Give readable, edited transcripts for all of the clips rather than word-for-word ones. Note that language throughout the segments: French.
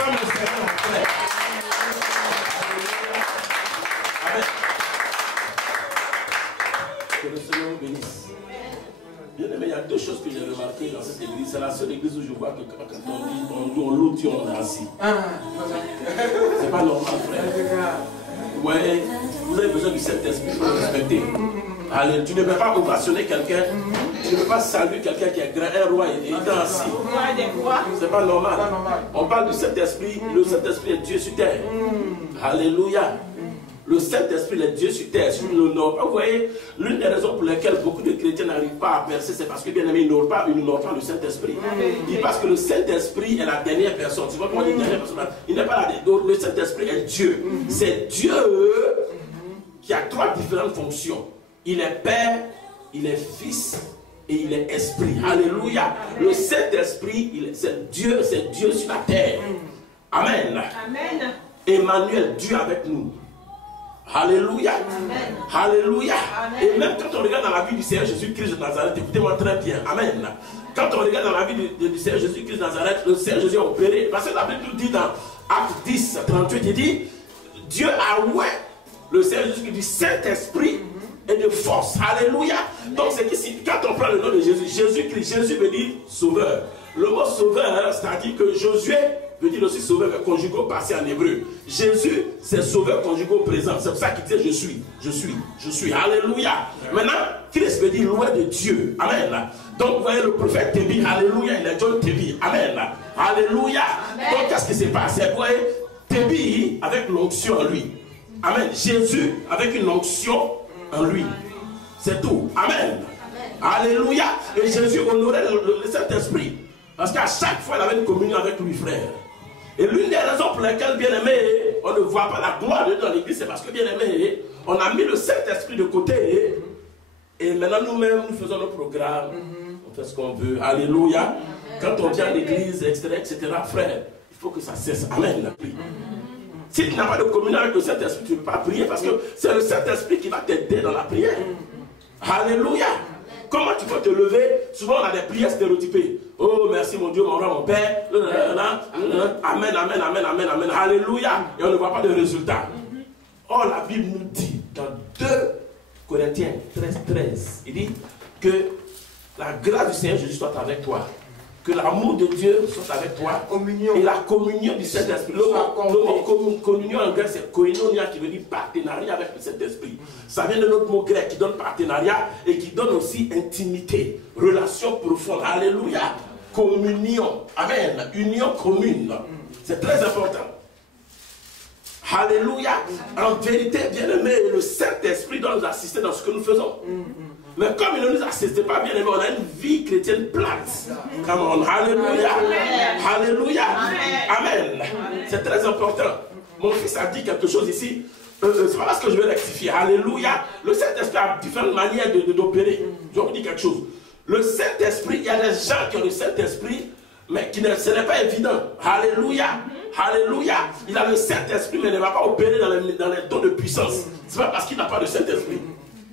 Acclame le Seigneur, mon frère. Amen. Que le Seigneur vous bénisse. Bien aimé, il y a deux choses que j'ai remarquées dans cette église. C'est la seule église où je vois que quand on loue Dieu, on est assis. C'est pas normal, frère. Ouais, vous avez besoin du Saint-Esprit pour le respecter. Allez, tu ne peux pas ovationner quelqu'un, tu ne peux pas saluer quelqu'un qui est grand, un roi et assis. C'est pas normal. On parle du Saint-Esprit, le Saint-Esprit est Dieu sur terre. Alléluia. Le Saint-Esprit est Dieu sur terre, sur le nord. Vous voyez, l'une des raisons pour lesquelles beaucoup de chrétiens n'arrivent pas à percer, c'est parce que bien aimé, ils n'ont pas le Saint-Esprit. Parce que le Saint-Esprit est la dernière personne. Tu vois comment on dit dernière personne? Il n'est pas la dernière. Le Saint-Esprit est Dieu. C'est Dieu qui a trois différentes fonctions. Il est Père, il est Fils et il est Esprit. Alléluia. Le Saint-Esprit, c'est Dieu sur la terre. Amen. Amen. Emmanuel, Dieu avec nous. Alléluia. Amen. Alléluia. Amen. Et même quand on regarde dans la vie du Seigneur Jésus-Christ de Nazareth, écoutez-moi très bien. Amen. Quand on regarde dans la vie du Seigneur Jésus-Christ de Nazareth, le Seigneur Jésus a opéré. Parce que la Bible dit dans Acte 10, 38, il dit, Dieu a oué le Seigneur Jésus-Christ du Saint-Esprit et de force. Alléluia. Donc c'est qu'ici, quand on prend le nom de Jésus, Jésus-Christ, Jésus veut dire sauveur. Le mot sauveur, c'est-à-dire que Josué veut dire aussi sauveur conjugal passé en hébreu. Jésus, c'est sauveur conjugal présent. C'est pour ça qu'il disait je suis. Alléluia. Maintenant, Christ veut dire loin de Dieu. Amen. Donc vous voyez le prophète Tébi, alléluia, il est John Tébi. Amen. Alléluia. Donc qu'est-ce qui s'est passé? Vous voyez, Tébi avec l'onction en lui. Amen. Jésus avec une onction en lui. C'est tout. Amen. Alléluia. Et Jésus honorait le Saint-Esprit. Parce qu'à chaque fois, il avait une communion avec lui, frère. Et l'une des raisons pour lesquelles, bien aimé, on ne voit pas la gloire de Dieu dans l'église, c'est parce que, bien aimé, on a mis le Saint-Esprit de côté. Et maintenant, nous-mêmes, nous faisons nos programmes. On fait ce qu'on veut. Alléluia. Quand on vient à l'église, etc., frère, il faut que ça cesse. Amen. Si tu n'as pas de communion avec le Saint-Esprit, tu ne peux pas prier parce que c'est le Saint-Esprit qui va t'aider dans la prière. Alléluia. Comment tu peux te lever? Souvent on a des prières stéréotypées. Oh merci mon Dieu, mon roi, mon Père. Amen, amen, amen, amen, amen. Alléluia. Et on ne voit pas de résultat. Or la Bible nous dit dans 2 Corinthiens 13, il dit que la grâce du Seigneur Jésus soit avec toi. Que l'amour de Dieu soit avec toi. Et la communion du Saint-Esprit. Le mot communion en grec, c'est koinonia qui veut dire partenariat avec le Saint-Esprit. Ça vient de notre mot grec qui donne partenariat et qui donne aussi intimité, relation profonde. Alléluia. Communion. Amen. Union commune. C'est très important. Alléluia. En vérité, bien aimé, le Saint-Esprit doit nous assister dans ce que nous faisons. Mais comme il ne nous assiste pas, bien aimé, on a une vie chrétienne plate. Come on, alléluia. Alléluia. Amen. C'est très important. Mon fils a dit quelque chose ici. C'est pas parce que je vais rectifier. Alléluia. Le Saint-Esprit a différentes manières d'opérer. Je vous dis quelque chose. Le Saint-Esprit, il y a des gens qui ont le Saint-Esprit, mais ce n'est pas évident. Alléluia. Alléluia. Il a le Saint-Esprit, mais il ne va pas opérer dans les dons de puissance. Ce n'est pas parce qu'il n'a pas de Saint-Esprit.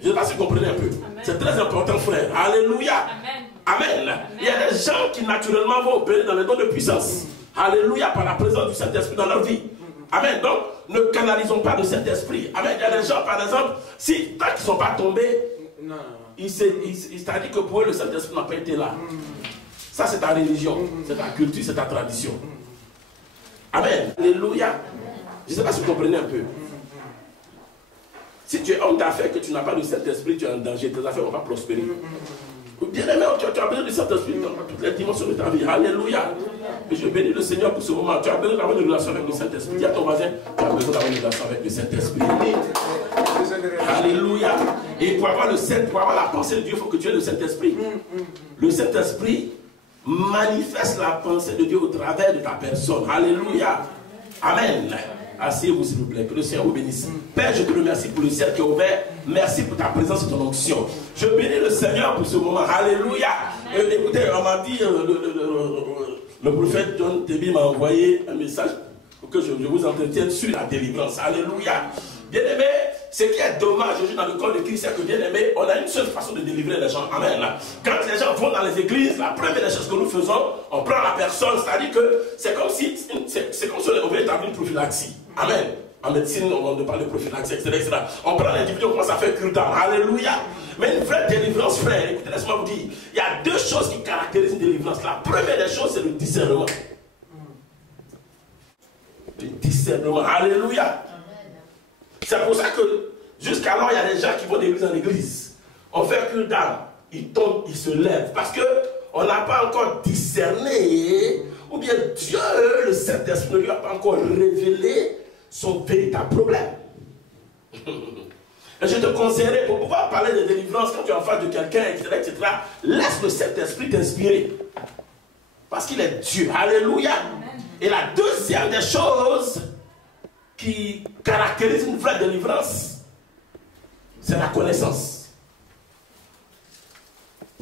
Je ne sais pas si vous comprenez un peu. C'est très important, frère. Alléluia. Amen. Amen. Il y a des gens qui naturellement vont opérer dans les dons de puissance. Alléluia, par la présence du Saint-Esprit dans leur vie. Amen. Donc, ne canalisons pas le Saint-Esprit. Amen. Il y a des gens, par exemple, si tant qu'ils ne sont pas tombés, il t'a dit que pour eux, le Saint-Esprit n'a pas été là. Ça, c'est ta religion, c'est ta culture, c'est ta tradition. Amen. Alléluia. Je ne sais pas si vous comprenez un peu. Si tu es homme d'affaires que tu n'as pas de Saint-Esprit, tu es en danger. Tes affaires ne vont pas prospérer. Bien aimé, tu as besoin du Saint-Esprit dans toutes les dimensions de ta vie. Alléluia. Et je bénis le Seigneur pour ce moment. Tu as besoin d'avoir une relation avec le Saint-Esprit. Dis à ton voisin, tu as besoin d'avoir une relation avec le Saint-Esprit. Alléluia. Et pour avoir la pensée de Dieu, il faut que tu aies le Saint-Esprit. Le Saint-Esprit manifeste la pensée de Dieu au travers de ta personne. Alléluia. Amen. Asseyez-vous s'il vous plaît, que le Seigneur vous bénisse. Père, je te remercie pour le ciel qui est ouvert. Merci pour ta présence et ton onction. Je bénis le Seigneur pour ce moment. Alléluia. Écoutez, on m'a dit, le prophète John Tébi m'a envoyé un message pour que je vous entretienne sur la délivrance. Alléluia. Bien aimé, ce qui est dommage aujourd'hui dans le corps de Christ, c'est que bien aimé, on a une seule façon de délivrer les gens. Amen. Quand les gens vont dans les églises, la première des choses que nous faisons, on prend la personne, c'est-à-dire que c'est comme si on veut établir une prophylaxie. Amen. En médecine, on parle de prophylaxie, etc. On prend l'individu, on commence à faire cure d'âme. Alléluia. Mais une vraie délivrance, frère, écoutez, laisse-moi vous dire, il y a deux choses qui caractérisent une délivrance. La première des choses, c'est le discernement. Le discernement. Alléluia. C'est pour ça que jusqu'alors, il y a des gens qui vont d'église en église. On fait cure d'âme. Ils tombent, ils se lèvent. Parce qu'on n'a pas encore discerné, ou bien Dieu, le Saint-Esprit, ne lui a pas encore révélé son véritable problème. Et je te conseillerais, pour pouvoir parler de délivrance quand tu es en face de quelqu'un, etc., laisse le Saint-Esprit t'inspirer. Parce qu'il est Dieu. Alléluia. Et la deuxième des choses qui caractérise une vraie délivrance, c'est la connaissance.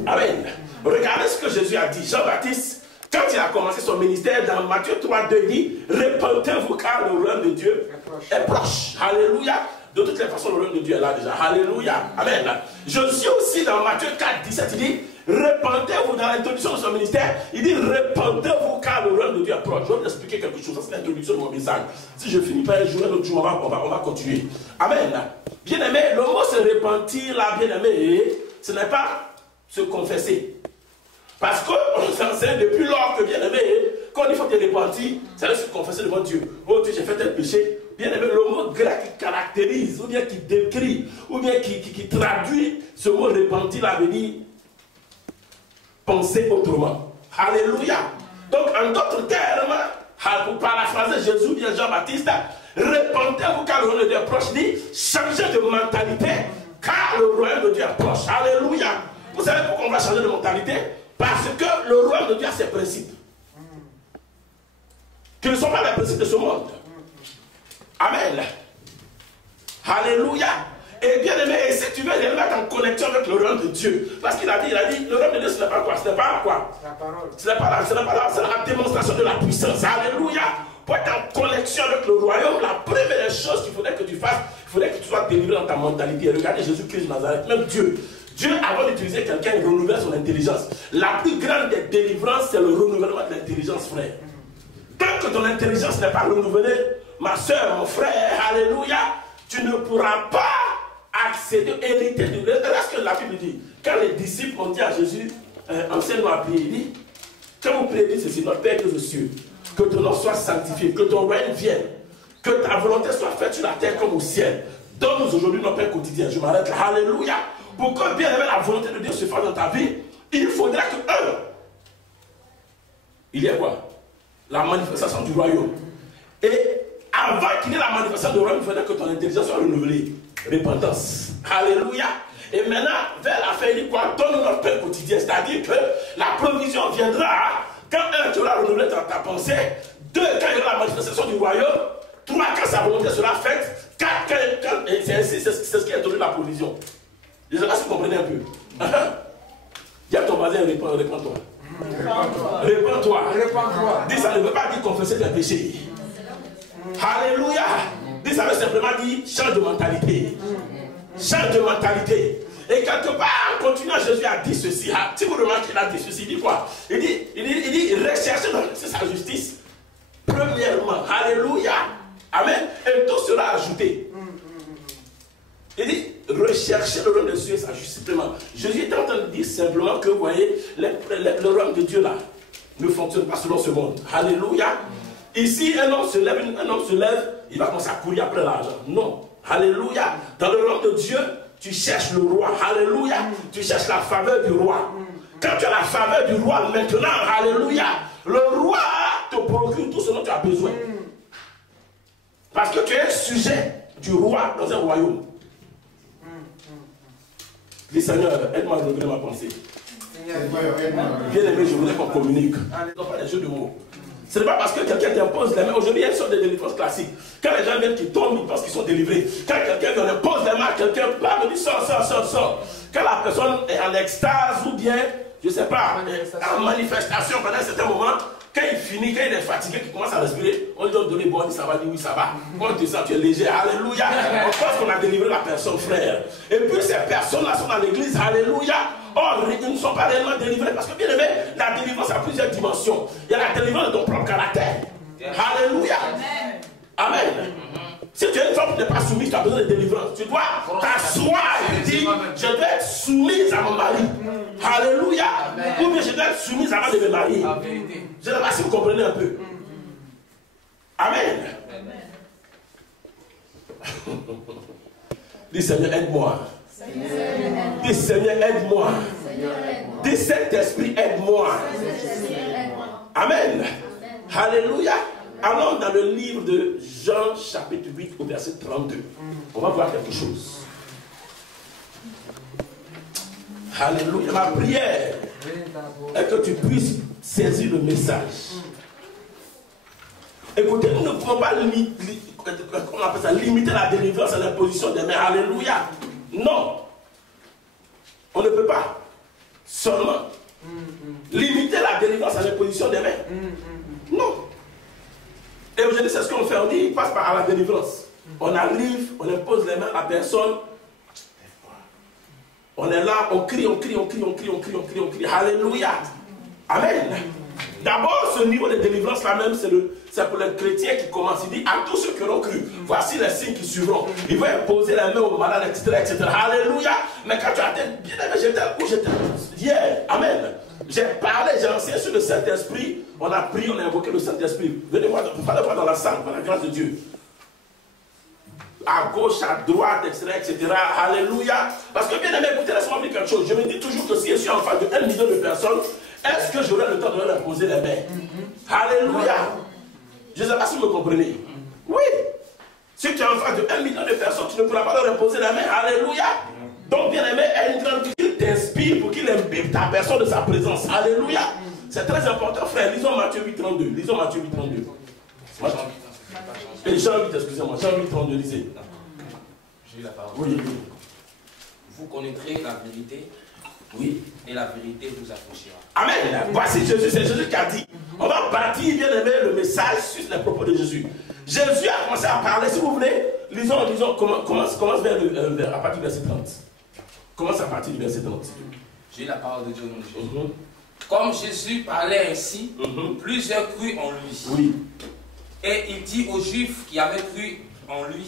Amen. Regardez ce que Jésus a dit. Jean-Baptiste, quand il a commencé son ministère, dans Matthieu 3:2, il dit, répentez-vous car le royaume de Dieu est proche. Alléluia. De toutes les façons, le royaume de Dieu est là déjà. Alléluia. Amen. Jésus aussi, dans Matthieu 4:17, il dit, répentez-vous dans l'introduction de son ministère. Il dit, répentez-vous car le royaume de Dieu est proche. Je vais vous expliquer quelque chose. Ça, c'est l'introduction de mon message. Si je finis par un jour, un autre jour, on va continuer. Amen. Bien-aimé, le mot se repentir, là, bien-aimé, ce n'est pas se confesser. Parce qu'on s'enseigne depuis lors que, bien aimé, quand il faut te repentir, c'est de se confesser devant Dieu. Oh Dieu, j'ai fait tel péché. Bien aimé, le mot grec qui caractérise, ou bien qui décrit, ou bien qui traduit ce mot repentir, là veut dire penser autrement. Alléluia. Donc, en d'autres termes, pour paraphraser Jésus, bien Jean-Baptiste, repentez-vous car le royaume de Dieu est proche. Il dit, changez de mentalité car le royaume de Dieu est proche. Alléluia. Vous savez pourquoi on va changer de mentalité? Parce que le royaume de Dieu a ses principes. Qui ne sont pas les principes de ce monde. Amen. Alléluia. Et bien aimé, et si tu veux les mettre en connexion avec le royaume de Dieu, parce qu'il a dit, le royaume de Dieu, ce n'est pas quoi? Ce n'est pas quoi? La parole. Ce n'est pas la démonstration de la puissance. Alléluia. Pour être en connexion avec le royaume, la première chose qu'il faudrait que tu fasses, il faudrait que tu sois délivré dans ta mentalité. Regardez Jésus-Christ de Nazareth, même Dieu, avant d'utiliser quelqu'un, il renouvelle son intelligence. La plus grande des délivrances, c'est le renouvellement de l'intelligence, frère. Tant que ton intelligence n'est pas renouvelée, ma soeur, mon frère, alléluia, tu ne pourras pas accéder, hériter du reste. Est-ce que la Bible dit? Quand les disciples ont dit à Jésus, enseigne-nous à prier, il dit, quand vous priez, dites ceci, notre Père qui est aux cieux, que ton nom soit sanctifié, que ton royaume vienne, que ta volonté soit faite sur la terre comme au ciel. Donne-nous aujourd'hui notre Père quotidien. Je m'arrête là, alléluia. Pour que bien aimé la volonté de Dieu se fasse dans ta vie, il faudra que, il y a quoi? La manifestation du royaume. Et avant qu'il y ait la manifestation du royaume, il faudrait que ton intelligence soit renouvelée. Repentance. Alléluia. Et maintenant, vers la fin, il dit quoi? Donne notre pain quotidien. C'est-à-dire que la provision viendra quand tu auras renouvelé ta pensée. 2, quand il y aura la manifestation du royaume. 3, quand sa volonté sera faite. 4, c'est ainsi, c'est ce qui a donné la provision. Je ne sais pas si vous comprenez un peu. Dis à ton voisin, réponds-toi. Réponds-toi. Dis, ça ne veut pas dire confesser tes péchés. Alléluia. Dis, ça veut simplement dire change de mentalité. Change de mentalité. Et quelque part, en continuant, Jésus a dit ceci. Si vous remarquez, il a dit ceci. Il dit quoi? Il dit recherchez sa justice. Premièrement. Alléluia. Amen. Et tout sera ajouté. Il dit, recherchez le royaume de Dieu et sa justice. Jésus est en train de dire simplement que, vous voyez, le royaume de Dieu là ne fonctionne pas selon ce monde. Alléluia. Ici, un homme se lève, il va commencer à courir après l'argent. Non. Alléluia. Dans le royaume de Dieu, tu cherches le roi. Alléluia. Tu cherches la faveur du roi. Quand tu as la faveur du roi maintenant, alléluia, le roi te procure tout ce dont tu as besoin. Parce que tu es sujet du roi dans un royaume. Dis Seigneur, aide-moi à régler ma pensée. Bien aimé, je voudrais qu'on communique. Ce ne sont pas des jeux de mots. Ce n'est pas parce que quelqu'un t'impose les mains. Aujourd'hui, il y a une sorte de délivrance classique. Quand les gens viennent qui tombent, ils pensent qu'ils sont délivrés. Quand quelqu'un impose les mains à quelqu'un, me dit sors. Quand la personne est en extase ou bien, je ne sais pas, en manifestation pendant un certain moment, Quand il finit, quand il est fatigué, qu'il commence à respirer, on lui donne de l'eau, on dit ça va, dit oui, ça va. Quand tu sens, tu es léger, alléluia. On pense qu'on a délivré la personne, frère. Et puis ces personnes-là sont dans l'église, alléluia. Or, ils ne sont pas réellement délivrés parce que, bien aimé, la délivrance a plusieurs dimensions. Il y a la délivrance de ton propre caractère. Alléluia. Amen. Si tu es une femme qui n'est pas soumise, tu as besoin de délivrance. Tu dois t'asseoir et dire, je dois être soumise à mon mari. Alléluia. Ou bien je dois être soumise avant de me marier. Je ne sais pas si vous comprenez un peu. Amen. Dis Seigneur, aide-moi. Dis Seigneur, aide-moi. Dis Saint-Esprit, aide-moi. Amen. Alléluia. Allons dans le livre de Jean chapitre 8 au verset 32. On va voir quelque chose. Alléluia. Ma prière est que tu puisses saisir le message. Écoutez, nous ne pouvons pas limiter la délivrance à l'imposition des mains. Alléluia. Non. On ne peut pas. Seulement limiter la délivrance à l'imposition des mains. Non. Et aujourd'hui, c'est ce qu'on fait. On dit, il passe par la délivrance. On arrive, on impose les mains à la personne. On est là, on crie, on crie, on crie, on crie, on crie, on crie, on crie. Alléluia. Amen. D'abord, ce niveau de délivrance là même, c'est pour les chrétiens qui commencent. Il dit à tous ceux qui auront cru, voici les signes qui suivront. Il va imposer la main aux malades, etc. Alléluia. Mais quand tu as été bien aimé, j'étais où j'étais hier. Amen. J'ai parlé, j'ai enseigné sur le Saint-Esprit. On a prié, on a invoqué le Saint-Esprit. Venez voir, vous allez voir dans la salle, par la grâce de Dieu. À gauche, à droite, etc. Alléluia. Parce que bien aimé, écoutez, laisse-moi dire quelque chose. Je me dis toujours que si je suis en face de 1 million de personnes, est-ce que j'aurai le temps de leur imposer les mains? Alléluia. Je ne sais pas si vous me comprenez. Oui. Si tu es en face de 1 million de personnes, tu ne pourras pas leur imposer la main. Alléluia. Donc, bien aimé, il t'inspire pour qu'il imbibe ta personne de sa présence. Alléluia. C'est très important, frère. Lisons Matthieu 8, 32. Lisons Matthieu 8, 32. Et Jean 8, excusez-moi. Jean 8, 32, lisez. J'ai eu la parole. Oui, oui. Vous connaîtrez la vérité. Oui. Et la vérité vous affranchira. Amen. Voici Jésus, c'est Jésus qui a dit. On va bâtir, bien aimé, le message sur les propos de Jésus. Jésus a commencé à parler. Si vous voulez, lisons, commence vers, à partir du verset 30. Commence à partir du verset 30. J'ai la parole de Dieu au nom de Jésus. Comme Jésus parlait ainsi, plusieurs crurent en lui. Oui. Et il dit aux Juifs qui avaient cru en lui,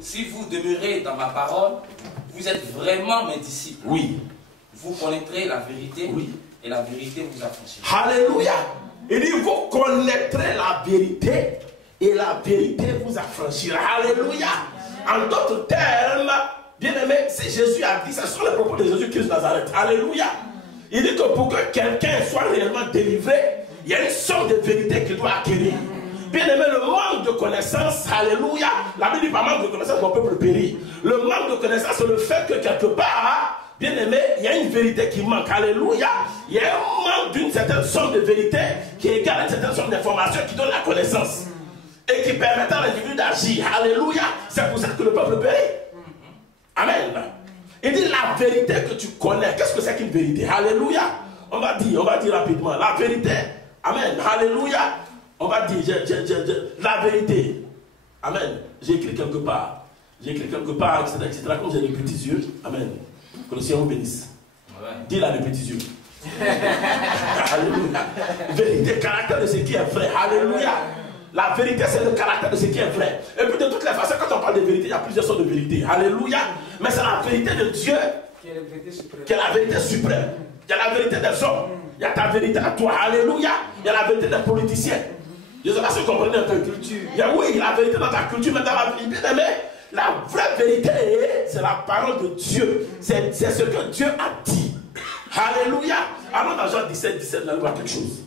si vous demeurez dans ma parole, vous êtes vraiment mes disciples. Oui. Vous connaîtrez la vérité, oui. Et la vérité vous affranchira. Alléluia. Il dit, vous connaîtrez la vérité et la vérité vous affranchira. Alléluia. En d'autres termes, bien aimé, c'est Jésus a dit, ce sont les propos de Jésus-Christ de Nazareth. Alléluia. Il dit que pour que quelqu'un soit réellement délivré, il y a une sorte de vérité qu'il doit acquérir. Bien aimé, le manque de connaissance, alléluia, la Bible dit pas manque de connaissance, mon peuple périt. Le manque de connaissance, c'est le fait que quelque part, bien aimé, il y a une vérité qui manque, alléluia. Il y a un manque d'une certaine somme de vérité qui égale une certaine somme d'informations qui donne la connaissance et qui permet à l'individu d'agir, alléluia. C'est pour ça que le peuple périt. Amen. Il dit la vérité que tu connais. Qu'est-ce que c'est qu'une vérité? Alléluia. On va dire rapidement. La vérité. Amen. Alléluia. On va dire la vérité. Amen. J'ai écrit quelque part. etc. Comme j'ai les petits yeux. Amen. Que le Seigneur vous bénisse. Ouais. Dis-la les petits yeux. Alléluia. Vérité, caractère de ce qui est vrai. Alléluia. La vérité, c'est le caractère de ce qui est vrai. Et puis de toutes les façons, quand on parle de vérité, il y a plusieurs sortes de vérité. Alléluia. Mais c'est la vérité de Dieu qui est la vérité suprême. Il y a la vérité des hommes. Il y a ta vérité à toi. Alléluia. Il y a la vérité des politiciens. Je ne sais pas si vous comprenez un peu. Il y a, oui, la vérité dans ta culture, mais dans la vie. Bien aimé, la vraie vérité, c'est la parole de Dieu. C'est ce que Dieu a dit. Alléluia. Allons dans Jean 17, nous allons voir quelque chose.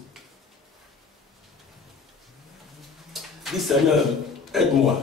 Dis Seigneur, aide-moi.